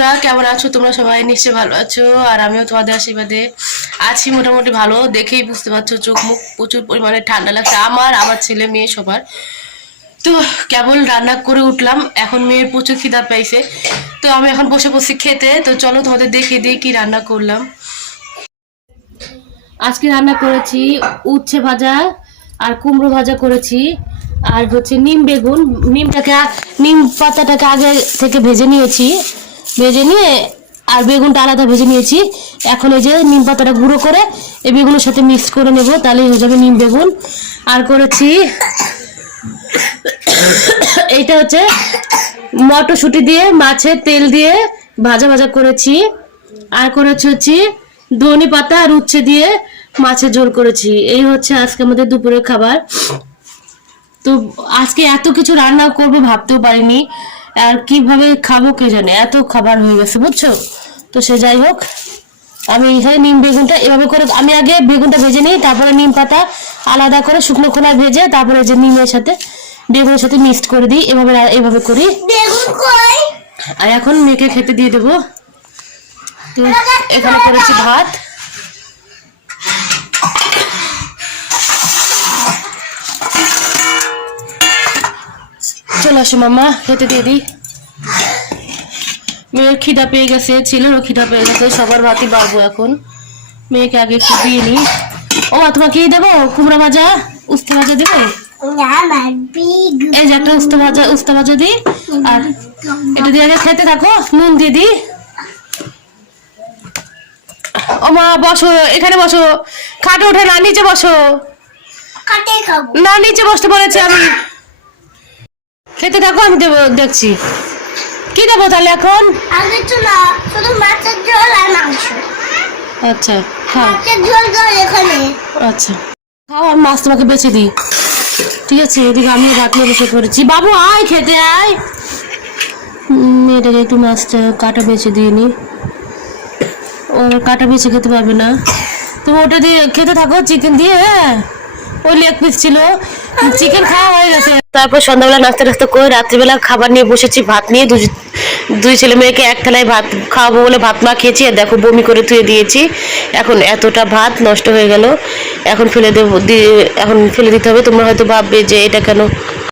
বন্ধুরা, কেমন আছো তোমরা? সবাই নিশ্চয়ই ভালো আছো, আর আমিও তোমাদের আশীর্বাদে আছি মোটামুটি ভালো। দেখেই বুঝতে পারছো চোখ মুখ প্রচুর পরিমাণে ঠান্ডা লাগছে আমার ছেলে মেয়ে সবার। তো কেবল রান্না করে উঠলাম, এখন মেয়ের প্রচুর খিদা পাইছে, তো আমি এখন বসে বসে খেতে। তো চলো তোমাদের দেখিয়ে দিই কি রান্না করলাম। আজকে রান্না করেছি উচ্ছে ভাজা আর কুমড়ো ভাজা করেছি, আর হচ্ছে নিম বেগুন। নিম পাতাটাকে আগে থেকে ভেজে নিয়েছি, ভেজে নিয়ে আর বেগুনটা আলাদা ভেজে নিয়েছি। এখন এই যে নিম পাতাটা গুঁড়ো করে এই বেগুনের সাথে মিক্স করে নেব, তাহলেই হয়ে যাবে নিম বেগুন। আর করেছি এইটা হচ্ছে মটরশুঁটি দিয়ে মাছের তেল দিয়ে ভাজা ভাজা করেছি। আর করেছি হচ্ছে ধনে পাতা আর উচ্ছে দিয়ে মাছের ঝোল করেছি। এই হচ্ছে আজকে আমাদের দুপুরের খাবার। তো আজকে এত কিছু রান্না করবো ভাবতেও পারিনি, আর কিভাবে খাবো কে জানে, এত খাবার হয়ে গেছে বুঝছো। তো সে যাই হোক, আমি এখানে নিম বেগুনটা এভাবে করে আমি আগে বেগুনটা ভেজে নিই, তারপরে নিম পাতা আলাদা করে শুকনো খোলায় ভেজে তারপরে যে নিমের সাথে বেগুনের সাথে মিক্সড করে দিই, এভাবে করি। আর এখন মেয়েকে খেতে দিয়ে দেবো। তো এখানে করেছি ভাত, চলে আসো মামা খেতে দিয়ে দিই। মেয়ের খিদা পেয়ে গেছে, ছেলেরও খিদা পেয়ে গেছে, সবার ভাতই বাড়বো এখন। মেয়েকে আগে একটু দিয়ে নিই। ও তোমাকে কি দেবো? কুমড়া ভাজা, উস্তা ভাজা দেবো? এই যে একটা উস্তা ভাজা দিই, আর এটা দিয়ে আগে খেতে থাকো, নুন দিয়ে দিই। ও মা বসো, এখানে বসো, খাটে ওঠে না, নিচে বসো। না নিচে বসতে বলেছি আমি। খেতে থাকো, আমি দেবো, দেখছি কি দেবো তাহলে এখন। আচ্ছা খাও, আচ্ছা খাও, আমি মাছ তোমাকে বেছে দিই, ঠিক আছে? এদিকে আমি রাত নিয়ে বসে পড়েছি। বাবু আয় খেতে আয়। মেয়েটাকে একটু মাছটা কাটা বেছে দিয়ে নি, ও কাটা বেছে খেতে পারবে না। তুমি ওটা দিয়ে খেতে থাকো, চিকেন দিয়ে। হ্যাঁ ওই লেগ পিস ছিল, চিকেন খাওয়া হয়ে গেছে। তারপর সন্ধ্যাবেলা নাস্তা টাস্তা করে রাত্রিবেলা খাবার নিয়ে বসেছি, ভাত নিয়ে। দুই ছেলে মেয়েকে এক থালায় ভাত খাওয়াবো বলে ভাত মা খেয়েছি, আর দেখো বমি করে ধুয়ে দিয়েছি। এখন এতটা ভাত নষ্ট হয়ে গেল, এখন ফেলে দিতে হবে। তোমরা হয়তো ভাববে যে এটা কেন